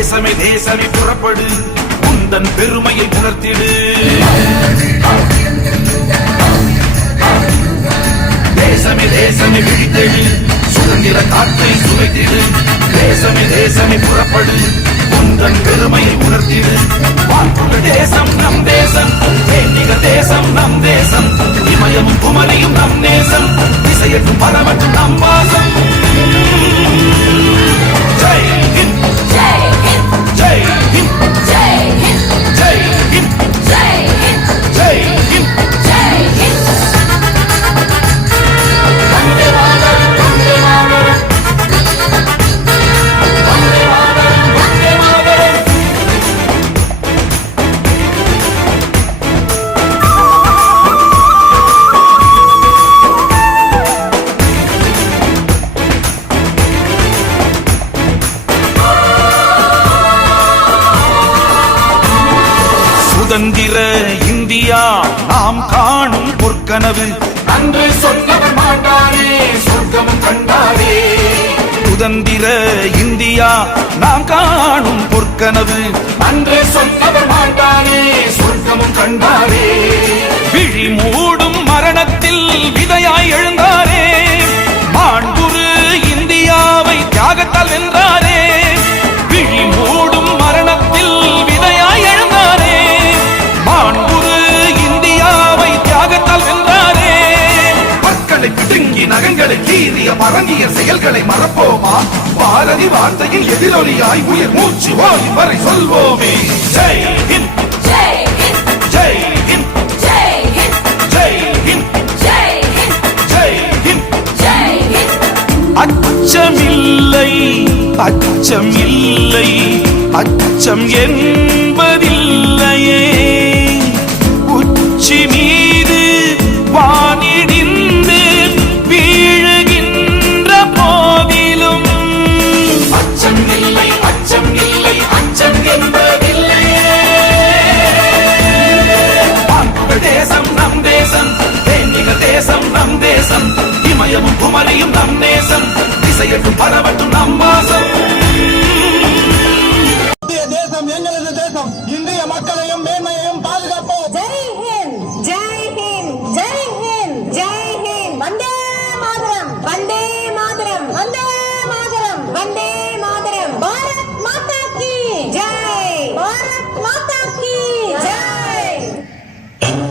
தேசமே தேசமே புறப்படு, உந்தன் பெருமையை உணர்த்திடு. தேசமே தேசமே விழித்தெழு, சுதந்திர காற்றை சுவைத்திடு. தேசமே தேசமே புறப்படு, உந்தன் பெருமையை உணர்த்திடு. வாக்குள்ள தேசம் நம் தேசம், தேனிக தேசம் நம் தேசம், இமயமும் குமரியும் நம் நேசம், திசையற்றும் பலவற்றும் நம் வாசம். ஜெய் ஹிந்த், ஜெய் ஹிந்த், ஜெய் ஹிந்த், ஜெய் ஹிந்த், ஜெய் ஹிந்த், ஜெய் ஹிந்த், ஜெய் ஹிந்த். ஜெய் ஹிந்த். வந்தே மாதரம், வந்தே மாதரம், வந்தே மாதரம், வந்தே மாதரம். சுதந்திர இந்தியா நாம் காணும் பொற்கனவு, அன்று சொன்னவர் மாட்டாரே சொர்க்கமும் கண்டாரே. சுதந்திர இந்தியா நாம் காணும் பொற்கனவு, அன்று சொன்னவர் மாட்டாரே சொர்க்கமும் கண்டாரே. விழி மூடும் மரணத்தில் விதையாய் எழுந்தாரே, மாண்புறு இந்தியாவை தியாகத்தால் வென்றாரே. விழி மூடும் மரணத்தில் விதையாய் எழுந்தாரே, மாண்புறு இந்தியாவை தியாகத்தால் வென்றாரே. மக்களை பிடுங்கி நகங்களை கீறிய பரங்கிய செயல்களை மறப்போமா? பாரதி வார்த்தையின் எதிரொலியாய் உயிர் மூச்சு ஓய் வரை சொல்வோமே. ஜெய் ஹிந்த், ஜெய் ஹிந்த், ஜெய் ஹிந்த், ஜெய் ஹிந்த், ஜெய் ஹிந்த், ஜெய் ஹிந்த், ஜெய் ஹிந்த். ஜெய் ஹிந்த். அச்சமில்லை, அச்சமில்லை, அச்சம் என்பதில்லையே. உச்சி மீது வானிடிந்து வீழுகின்ற போதிலும் அச்சம் இல்லை, அச்சம் இல்லை, அச்சம் என்பதில்லையே. வான்புகழ் தேசம் நம் தேசம், தேனிக தேசம் நம் தேசம், இமயமும் குமரியும் நம் நேசம், திசையற்றும் பலவற்றும் நம் வாசம். தேசம் எங்களது தேசம். இந்திய மக்களையும் மேன்மையையும் பாதுகாப்போம். ஜெய்